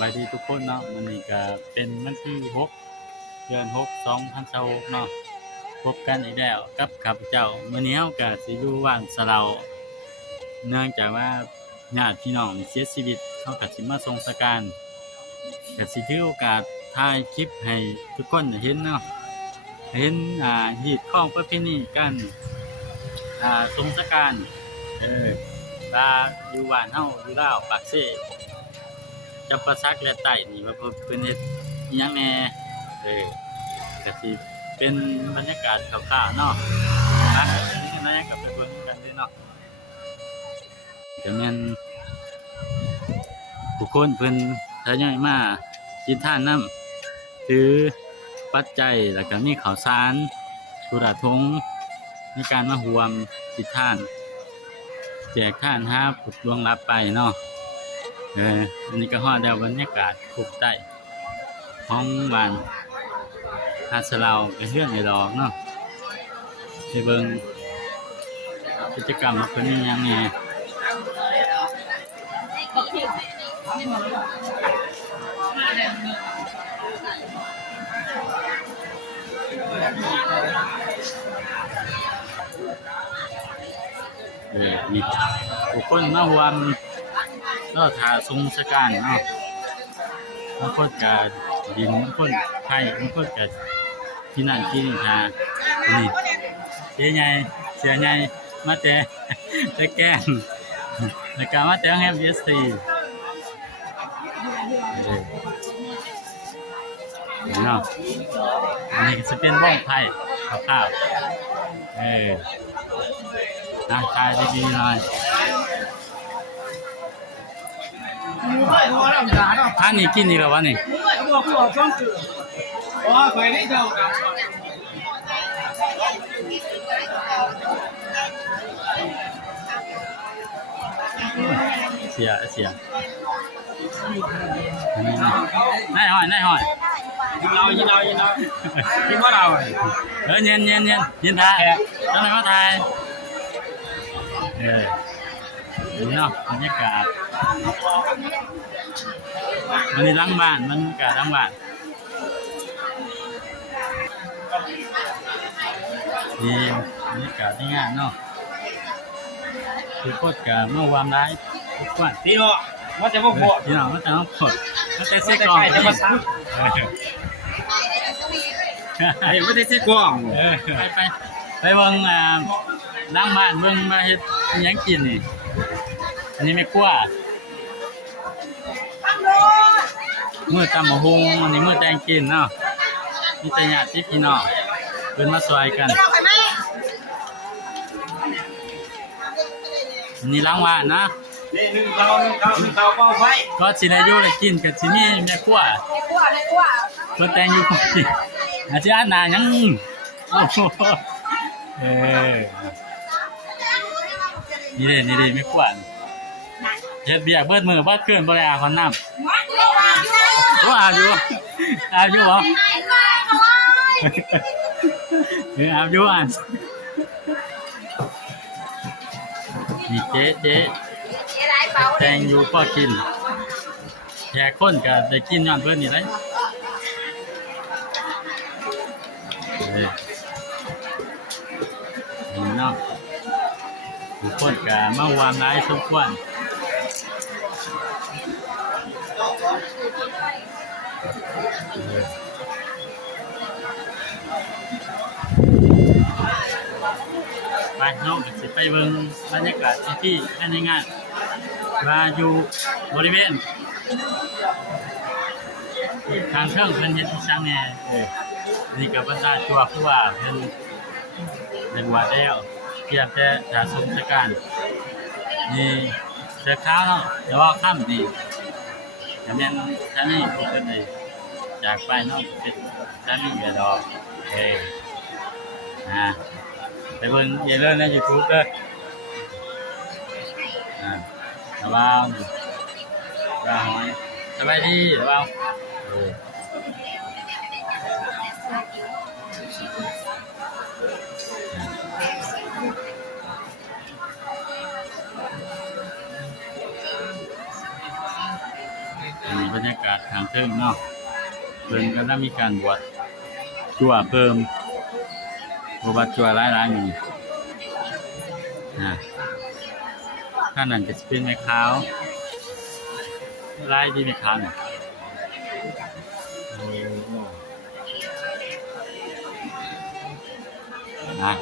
บายดีทุกคนเนาะมันนี่ก็เป็นวันที่6 เดือน 6 2026เนาะพบกันอีกแล้วกับข้าพเจ้ามื้อนี้เฮาก็สิอยู่ว่างสะเลาเนื่องจากว่าญาติพี่น้องเสียชีวิตเฮาก็สิมาส่งสการก็สิถือโอกาสถ่ายคลิปให้ทุกคนได้เห็นเนาะเห็นฮีตของประเพณีกันส่งสการตาอยู่บ้านเฮาอยู่ลาวปากเซ่จำปาสักและไต่นี่ว่าเพิ่นเฮ็ดอิหยังแหน่ก็สิเป็นบรรยากาศคร่าวๆเนาะนี่ก็น่าจะกลับไปเบิ่งกันเด้เนาะก็แม่นผู้คนเพิ่นทยอยมากินทานน้ำถือปัจจัยแล้วก็มีข้าวสารสุราทงในการมาร่วมกินทานแจกทานหาผู้ล่วงลับไปเนาะอันนี้ก็ฮอดแล้วบรรยากาศคุกใต้ห้องบ้านหาดสะเลาเป็นเรื่องในดอกเนาะไปเบิ่งกิจกรรมเพิ่นมีหยังแหน่นี่ผู้คนมาร่วมก็ถ่าทรงสการเนาะบางคนก็ดินบางคนไทยบางคนก็ที่นั่นที่นี่ทานี่เจ๊ใหญ่เสียใหญ่มาแต่แก้งแล้วก็มาแต่แฮมเอสซีเนาะอันนี้จะเป็นบ้องไผ่ข้าวนะทายดีๆหน่อยท่านนี่กินนี่แล้ววะนี่เสียนายหอยยินเรายินว่าเราเย็นทายต้องให้เขาทายนี่เนาะบรรยากาศมันนี่ล้างบ้านมันกาล้างบ้านนี่บรรยากาศที่งานเนาะคือโคตรกาเมื่อวานได้ทุกวันที่เนาะมันจะพวกพวกที่เนาะมันจะพวกมันจะเซ็กกล่องจะมาซักไม่ได้เซ็กกล่องไปเบิ่งล้างบ้านเบิ่งมาเฮ็ดยังกินนี่อันนี้ไม่กลัวมือตำมะฮงอันนี้มือแตงกินเนาะมีแต่ญาติพี่น้องเพิ่นมาซอยกันอันนี้ล้างบ้านนะหนึ่งเขาเป้าไฟก็สิได้อยู่ได้กินกับสิมีแม่กลัวเพิ่นแต่งอยู่คนกินอาจารย์หน้ายังโอ้โหนี่เด้ไม่กวนเฮ็ดเบียกเบิดมือเบิดเคลื่อนบ่ได้อาบน้ำบ่อาบอยู่บ่อาบอยู่อ่ะนี่เจ๊แต่งอยู่ก็กินแขกคนก็ได้กินย้อนเพิ่นนี่แหละนี่เนาะทุกคนก็มาวางไว้สมควรไปน้องสิไปเบิ่งบรรยากาศที่ภายในงานว่าอยู่บริเวณทางเครื่องเพิ่นเฮ็ดอีหยังแหน่นี่ก็บรรดาตัวผู้ว่าเพิ่นได้บวชแล้วเทียบแต่ถ้าสงสการนี่เสื้อขาวเนาะแต่ว่าค่ำนี่แต่แม่นท่านนี่เพิ่นได้จากไปเนาะเป็นท่านนี่ก็ดอกไปเบิ่งอย่าลืมใน YouTube เด้อระวังสบายดีระวัง บรรยากาศทางเทิงเนาะเพิ่นก็ได้มีการบวชจั่วเพิ่มบ่ว่าจั่วหลายๆนี่ข้างนั้นก็สิเป็นไม้ขาวลายที่ไม้ขาวนี่โอ้นะ